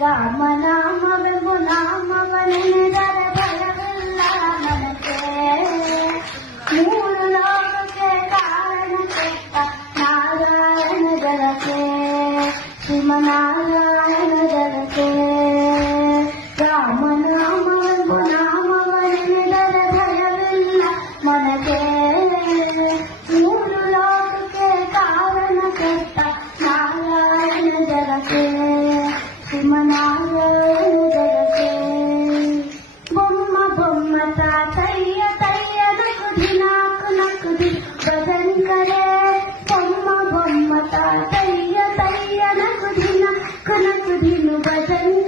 ರಾಮನಾಮವೆಂಬು ನಾಮವನೆನೆದರೆ ಭಯವಿಲ್ಲ ನನಗೆ. ಮೂರು ಲೋಕಕ್ಕೆ ಕಾರಣ ಕೆಟ್ಟ ನಾರಾಯಣ ಜಗಕ್ಕೆ, ಶ್ರೀಮನಾರಾಯಣ ಜಗಕ್ಕೆ. ರಾಮನಾಮವೆಂಬು ನಾಮವನೆನೆದರೆ ಭಯವಿಲ್ಲ ಮನಗೆ. ಮೂರು ಲೋಕಕ್ಕೆ ಕಾರಣ ಕೆಟ್ಟ ನಾರಾಯಣ ಜಗಕ್ಕೆ, ಶ್ರೀಮನಾರಾಯಣ ಜಗಕ್ಕೆ. ಬೊಮ್ಮ ಬೊಮ್ಮ ತಾತಯ್ಯ ತಯ್ಯ ನಕುದಿ ನಾಕು ನಕುದಿ ಭಜನ್ ಕರೆ. ಬೊಮ್ಮ ಬೊಮ್ಮ ತಾತಯ್ಯ ತಯ್ಯ ನಕುದಿ ನಾಕು ನಕುದಿನು ಭಜನ್